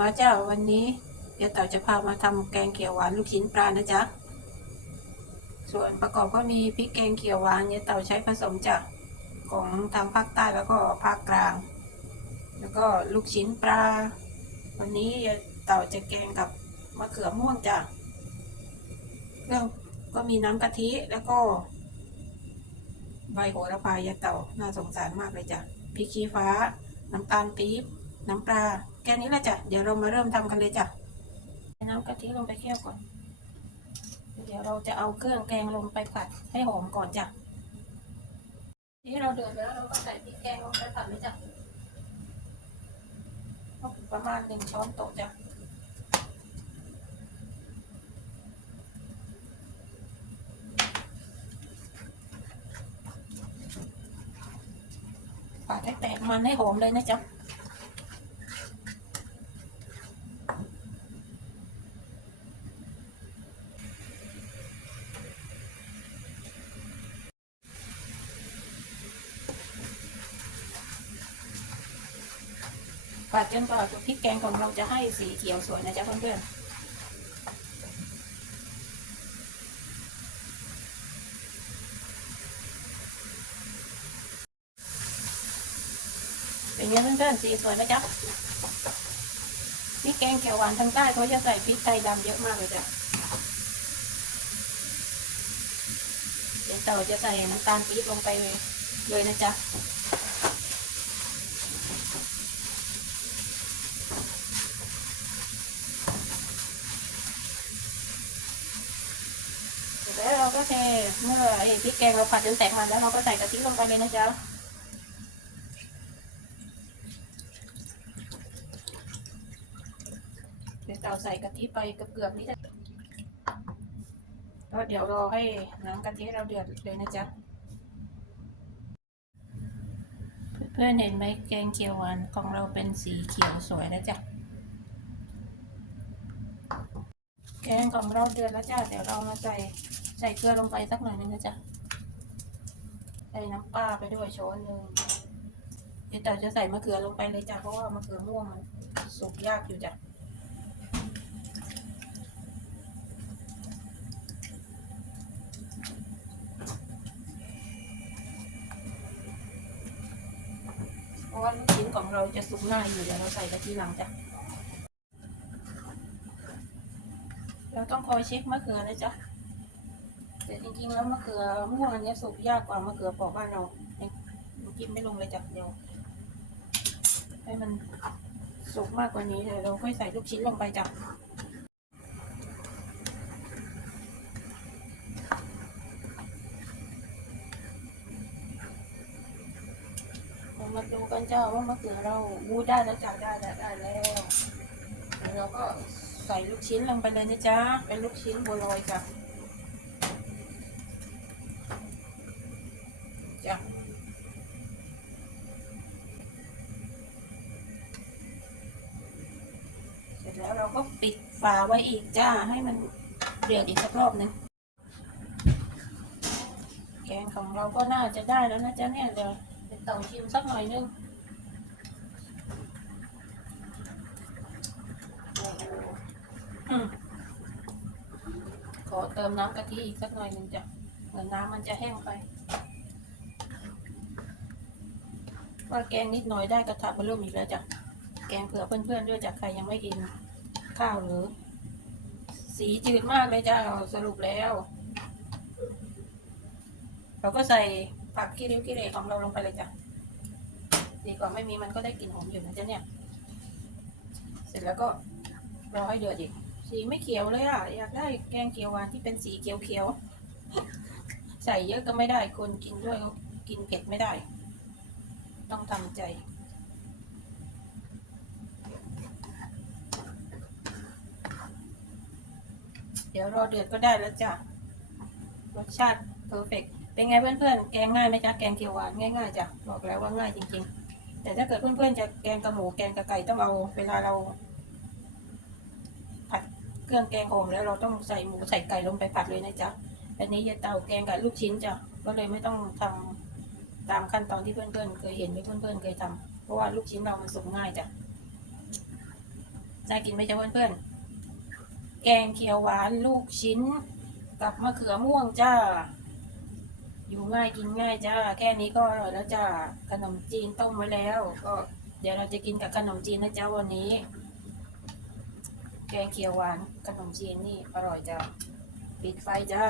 มาเจ้าวันนี้ เดี๋ยวเต่าจะพามาทำแกงเขียวหวานลูกชิ้นปลานะจ๊ะ ส่วนประกอบก็มีพริกแกงเขียวหวานเนี่ยเต่าใช้ผสมจากของทางภาคใต้แล้วก็ภาคกลาง แล้วก็ลูกชิ้นปลา วันนี้เต่าจะแกงกับมะเขือม่วงจ้ะเครื่องก็มีน้ำกะทิแล้วก็ ใบโหระพายาเต่าน่าสงสารมากเลยจ้ะพริกชี้ฟ้า น้ำตาลปี๊บ น้ำปลา แค่นี้แหละจ้ะ เดี๋ยวเรามาเริ่มทำกันเลยจ้ะน้ำกะทิลงไปเคี่ยวก่อน เดี๋ยวเราจะเอาเครื่องแกงลงไปผัดให้หอมก่อนจ้ะนี่เราเดือดแล้วเราก็ใส่พริกแกงลงไปผัดเลยจ้ะประมาณหนึ่งช้อนโต๊ะจ้ะผัดให้แตกมันให้หอมเลยนะจ๊ะ ผัดจนกว่าพริกแกงของเราจะให้สีเขียวสวยนะจ๊ะเพื่อนๆเป็นไงเพื่อนๆสีสวยไหมจ๊ะพริกแกงเขียวหวานทางใต้เขาจะใส่พริกไทยดำเยอะมากเลยจ้ะเดี๋ยวเต่าจะใส่น้ำตาลปี๊บลงไปเลยเลยนะจ๊ะ แล้วเมื่อไอ้พริกแกงเราผัดจนแตกมันแล้วเราก็ใส่กะทิลงไปเลยนะจ๊ะเดี๋ยวเราใส่กะทิไปเกือบๆนี้จะก็เดี๋ยวรอให้น้ำกะทิเราเดือดเลยนะจ๊ะ เพื่อนเห็นไหมแกงเขียวหวานของเราเป็นสีเขียวสวยแล้วจ้ะแกงของเราเดือดแล้วจ้ะ เดี๋ยวเรามาใส่ ใส่เกลือลงไปสักหน่อยนึงนะจ๊ะใส่น้ำปลาไปด้วยช้อนหนึ่งเดี๋ยวแต่จะใส่มะเขือลงไปเลยจ้ะเพราะว่ามะเขือม่วงมันสุกยากอยู่จ้ะเพราะว่าลูกชิ้นของเราจะสุกง่ายอยู่เดี๋ยวเราใส่กะทิหลังจ้ะเราต้องคอยเช็คมะเขือนะจ๊ะ แต่จริงๆแล้วมะเขือม่วงอันนี้สุกยากกว่ามะเขือเปอกบ้านเรายังกินไม่ลงเลยจ้ะเดียวให้มันสุกมากกว่านี้เดี๋ยวเราค่อยใส่ลูกชิ้นลงไปจ้ะเรามาดูกันจ้าว่ามะเขือเราบูได้แล้วจ้ะได้แล้วได้แล้วเดี๋ยวเราก็ใส่ลูกชิ้นลงไปเลยนะจ๊ะเป็นลูกชิ้นบัวลอยจ้ะ จ้ะเสร็จแล้วเราก็ปิดฝาไว้อีกจ้าให้มันเดือดอีกสักรอบนึงแกงของเราก็น่าจะได้แล้วนะจ๊ะเนี่ยเดี๋ยวเป็นเต่าชิมสักหน่อยนึงขอเติมน้ำกะทิอีกสักหน่อยหนึ่งจ้ะเหมือนน้ำมันจะแห้งไป ว่าแกงนิดหน่อยได้กระทะเบอร์เริ่มอีกแล้วจ้ะแกงเผื่อเพื่อนๆด้วยจ้ะใครยังไม่กินข้าวหรือ สีจืดมากเลยจ้ะสรุปแล้ว เราก็ใส่ผักขี้ริ้วขี้เหร่ของเราลงไปเลยจ้ะดีกว่าไม่มีมันก็ได้กลิ่นหอมอยู่นะจ๊ะเนี่ย เสร็จแล้วก็รอให้เดือดอีกสีไม่เขียวเลยอะอยากได้แกงเขียวหวานที่เป็นสีเขียวๆใส่เยอะก็ไม่ได้คนกินด้วยก็กินเผ็ดไม่ได้ ต้องทำใจ เดี๋ยวรอเดือดก็ได้แล้วจ้ะ รสชาติเพอร์เฟกเป็นไงเพื่อนๆ แกงง่ายไหมจ๊ะ แกงเขียวหวานง่ายๆจ้ะ บอกแล้วว่าง่ายจริง ๆ แต่ถ้าเกิดเพื่อนๆจะแกงกระหมูแกงกระไก่ต้องเอาเวลาเรา ผัดเครื่องแกงหอมแล้วเราต้องใส่หมูใส่ไก่ลงไปผัดเลยนะจ๊ะอันนี้จะเตาแกงกับลูกชิ้นจ้ะ ก็เลยไม่ต้องทำตามขั้นตอนที่เพื่อนๆ เคยเห็นหรือเพื่อนๆ เคยทำเพราะว่าลูกชิ้นเรามันสุกง่ายจ้ะ น่ากินไหมจ๊ะเพื่อนๆ แกงเขียวหวานลูกชิ้น กับมะเขือม่วงจ้า อยู่ง่ายกินง่ายจ้า แค่นี้ก็อร่อยแล้วจ้า ขนมจีนต้มไว้แล้ว ก็เดี๋ยวเราจะกินกับขนมจีนนะจ้าวันนี้ แกงเขียวหวานขนมจีนนี่อร่อยจ้า ปิดไฟจ้า